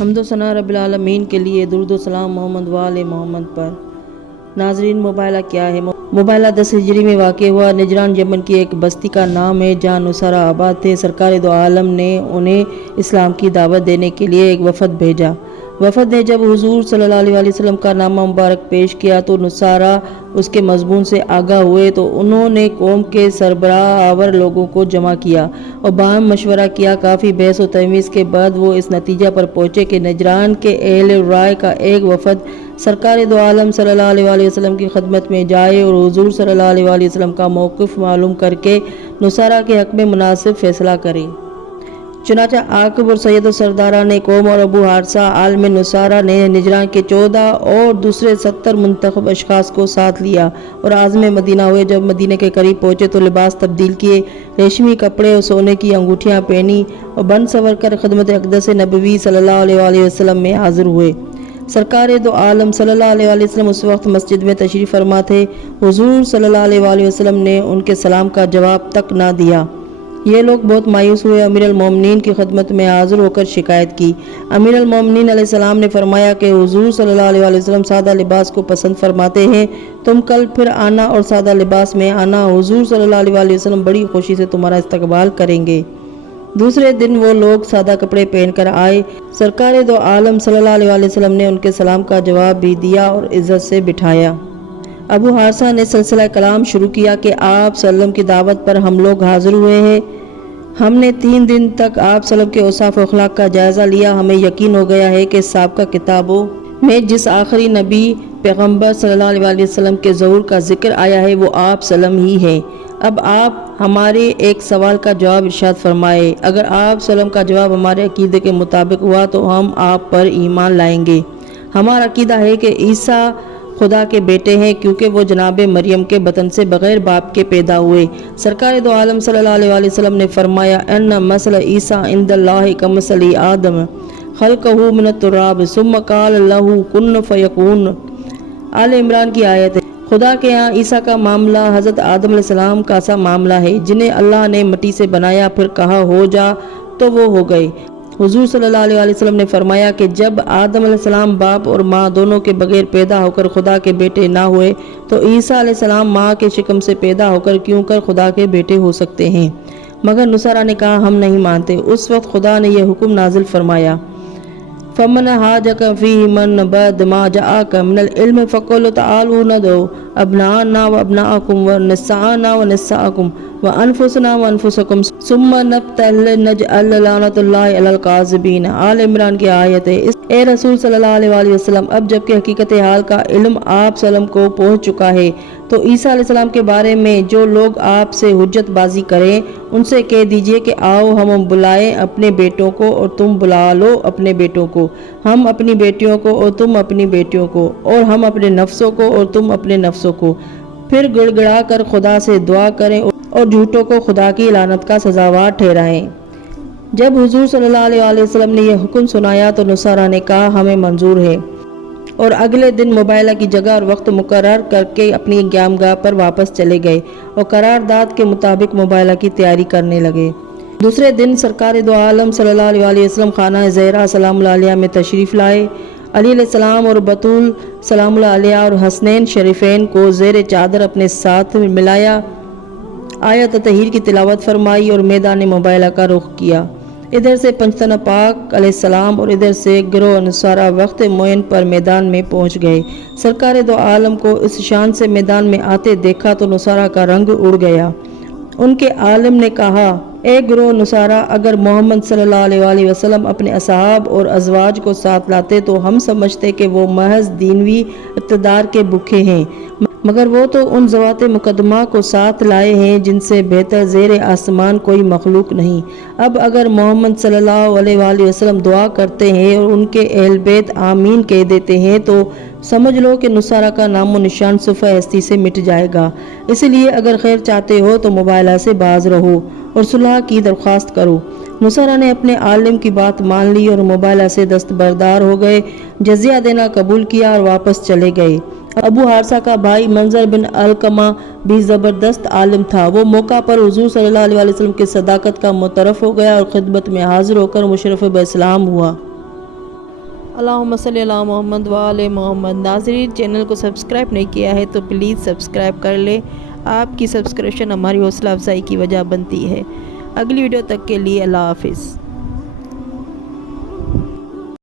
حمد و ثنا رب العالمین کے لیے، درود و سلام محمد و آل محمد پر۔ ناظرین، مباحلہ کیا ہے؟ مباحلہ 10 ہجری میں واقع ہوا۔ نجران یمن کی ایک بستی کا نام ہے جہاں نصارہ آباد تھے۔ سرکار دو عالم نے انہیں اسلام کی دعوت دینے کے لیے ایک وفد بھیجا۔ وفد نے جب حضور صلی اللہ علیہ وسلم کا نامہ مبارک پیش کیا تو نصارہ اس کے مضمون سے آگاہ ہوئے، تو انہوں نے قوم کے سربراہ آور لوگوں کو جمع کیا اور باہم مشورہ کیا۔ کافی بحث و تمیز کے بعد وہ اس نتیجہ پر پہنچے کہ نجران کے اہل رائے کا ایک وفد سرکار دو عالم صلی اللہ علیہ وسلم کی خدمت میں جائے اور حضور صلی اللہ علیہ وسلم کا موقف معلوم کر کے نصارہ کے حق میں مناسب فیصلہ کرے۔ چنانچہ عاقب اور سید و سرداران قوم اور ابو حارثہ عالم نصارہ نے نجران کے 14 اور دوسرے 70 منتخب اشخاص کو ساتھ لیا اور عازم مدینہ ہوئے۔ جب مدینہ کے قریب پہنچے تو لباس تبدیل کیے، ریشمی کپڑے اور سونے کی انگوٹھیاں پہنی اور بن سور کر خدمت اقدس نبوی صلی اللہ علیہ وسلم میں حاضر ہوئے۔ سرکار دو عالم صلی اللہ علیہ وسلم اس وقت مسجد میں تشریف فرما تھے۔ حضور صلی اللہ علیہ وسلم نے ان کے سلام کا جواب تک نہ دیا۔ یہ لوگ بہت مایوس ہوئے، امیر المومنین کی خدمت میں حاضر ہو کر شکایت کی۔ امیر المومنین علیہ السلام نے فرمایا کہ حضور صلی اللہ علیہ وسلم سادہ لباس کو پسند فرماتے ہیں، تم کل پھر آنا اور سادہ لباس میں آنا، حضور صلی اللہ علیہ وسلم بڑی خوشی سے تمہارا استقبال کریں گے۔ دوسرے دن وہ لوگ سادہ کپڑے پہن کر آئے۔ سرکار دو عالم صلی اللہ علیہ وسلم نے ان کے سلام کا جواب بھی دیا اور عزت سے بٹھایا۔ ابو حارثہ نے سلسلہ کلام شروع کیا کہ آپ صلی اللہ علیہ وسلم کی دعوت پر ہم لوگ حاضر ہوئے ہیں۔ ہم نے 3 دن تک آپ صلی اللہ علیہ وسلم کے اوصاف و اخلاق کا جائزہ لیا۔ ہمیں یقین ہو گیا ہے کہ سابقہ کتابوں میں جس آخری نبی پیغمبر صلی اللہ علیہ وسلم کے ظہور کا ذکر آیا ہے وہ آپ صلی اللہ علیہ وسلم ہی ہے۔ اب آپ ہمارے ایک سوال کا جواب ارشاد فرمائے۔ اگر آپ صلی اللہ علیہ وسلم کا جواب ہمارے عقیدے کے مطابق ہوا تو ہم آپ پر ایمان لائیں گے۔ ہمارا عقیدہ ہے کہ عیسیٰ خدا کے بیٹے ہیں کیونکہ وہ جناب مریم کے بطن سے بغیر باپ کے پیدا ہوئے۔ سرکار دو عالم صلی اللہ علیہ وسلم نے فرمایا ان مثل عیسیٰ عند اللہ کمثل آدم خلقہ من التراب ثم قال له کن فیکون۔ آل عمران کی آیت ہے۔ خدا کے ہاں عیسیٰ کا معاملہ حضرت آدم علیہ السلام کا سا معاملہ ہے جنہیں اللہ نے مٹی سے بنایا، پھر کہا ہو جا تو وہ ہو گئے۔ حضور صلی اللہ علیہ وسلم نے فرمایا کہ جب آدم علیہ السلام باپ اور ماں دونوں کے بغیر پیدا ہو کر خدا کے بیٹے نہ ہوئے تو عیسیٰ علیہ السلام ماں کے شکم سے پیدا ہو کر کیوں کر خدا کے بیٹے ہو سکتے ہیں؟ مگر نصارہ نے کہا ہم نہیں مانتے۔ اس وقت خدا نے یہ حکم نازل فرمایا فَمَنْ حَاجَكَ فِيهِ مِنْ بَعْدِ مَا جَاءَكَ مِنَ الْعِلْمِ فَقُلْ تَعَالُوا نَدْعُوا أَبْنَاءَنَا وَأَبْنَاءَكُمْ وَنِسَاءَنَا وَنِسَاءَكُمْ وَأَنفُسَنَا وَأَنفُسَكُمْ ثُمَّ نَبْتَهِلْ نَجْعَلْ لَعْنَةَ اللَّهِ عَلَى الْكَاذِبِينَ۔ آل عمران کی آیت ہے۔ اے رسول صلی اللہ علیہ وسلم، اب جب کہ حقیقت حال کا علم آپ صلی اللہ علیہ وسلم کو پہنچ چکا ہے تو عیسیٰ علیہ السلام کے بارے میں جو لوگ آپ سے حجت بازی کریں ان سے کہہ دیجئے کہ آؤ ہم بلائیں اپنے بیٹوں کو اور تم بلا لو اپنے بیٹوں کو، ہم اپنی بیٹیوں کو اور تم اپنی بیٹیوں کو، اور ہم اپنے نفسوں کو اور تم اپنے نفسوں کو، پھر گڑ گڑا کر خدا سے دعا کریں اور جھوٹوں کو خدا کی لعنت کا سزاوار ٹھہرائیں۔ جب حضور صلی اللہ علیہ وسلم نے یہ حکم سنایا تو نصارہ نے کہا ہمیں منظور ہے، اور اگلے دن مباحلہ کی جگہ اور وقت مقرر کر کے اپنی قیامگاہ پر واپس چلے گئے اور قرارداد کے مطابق مباحلہ کی تیاری کرنے لگے۔ دوسرے دن سرکار دو عالم صلی اللہ علیہ وسلم خانہ زہرا سلام اللہ علیہ میں تشریف لائے۔ علی علیہ السلام اور بطول سلام اللہ علیہ اور حسنین شریفین کو زیر چادر اپنے ساتھ ملایا، آیت تطہیر کی تلاوت فرمائی اور میدان مباحلہ کا رخ کیا۔ ادھر سے پنجتن پاک علیہ السلام اور ادھر سے گروہ نصارہ وقت معین پر میدان میں پہنچ گئے۔ سرکار دو عالم کو اس شان سے میدان میں آتے دیکھا تو نصارہ کا رنگ اڑ گیا۔ ان کے عالم نے کہا اے گروہ نصارہ، اگر محمد صلی اللہ علیہ وسلم اپنے اصحاب اور ازواج کو ساتھ لاتے تو ہم سمجھتے کہ وہ محض دینوی اقتدار کے بھوکے ہیں، مگر وہ تو ان ذوات مقدمہ کو ساتھ لائے ہیں جن سے بہتر زیر آسمان کوئی مخلوق نہیں۔ اب اگر محمد صلی اللہ علیہ وسلم دعا کرتے ہیں اور ان کے اہل بیت آمین کہہ دیتے ہیں تو سمجھ لو کہ نصارہ کا نام و نشان صفحہ ہستی سے مٹ جائے گا۔ اس لیے اگر خیر چاہتے ہو تو مباحلہ سے باز رہو اور صلح کی درخواست کرو۔ نصارہ نے اپنے عالم کی بات مان لی اور مباحلہ سے دستبردار ہو گئے، جزیہ دینا قبول کیا اور واپس چلے گئے۔ ابو حارثہ کا بھائی منظر بن علقمہ بھی زبردست عالم تھا۔ وہ موقع پر حضور صلی اللہ علیہ وسلم کی صداقت کا معترف ہو گیا اور خدمت میں حاضر ہو کر مشرف باسلام ہوا۔ اللہم صلی علی محمد وآل محمد۔ ناظرین، چینل کو سبسکرائب نہیں کیا ہے تو پلیز سبسکرائب کر لیں۔ آپ کی سبسکرپشن ہماری حوصلہ افزائی کی وجہ بنتی ہے۔ اگلی ویڈیو تک کے لیے اللہ حافظ۔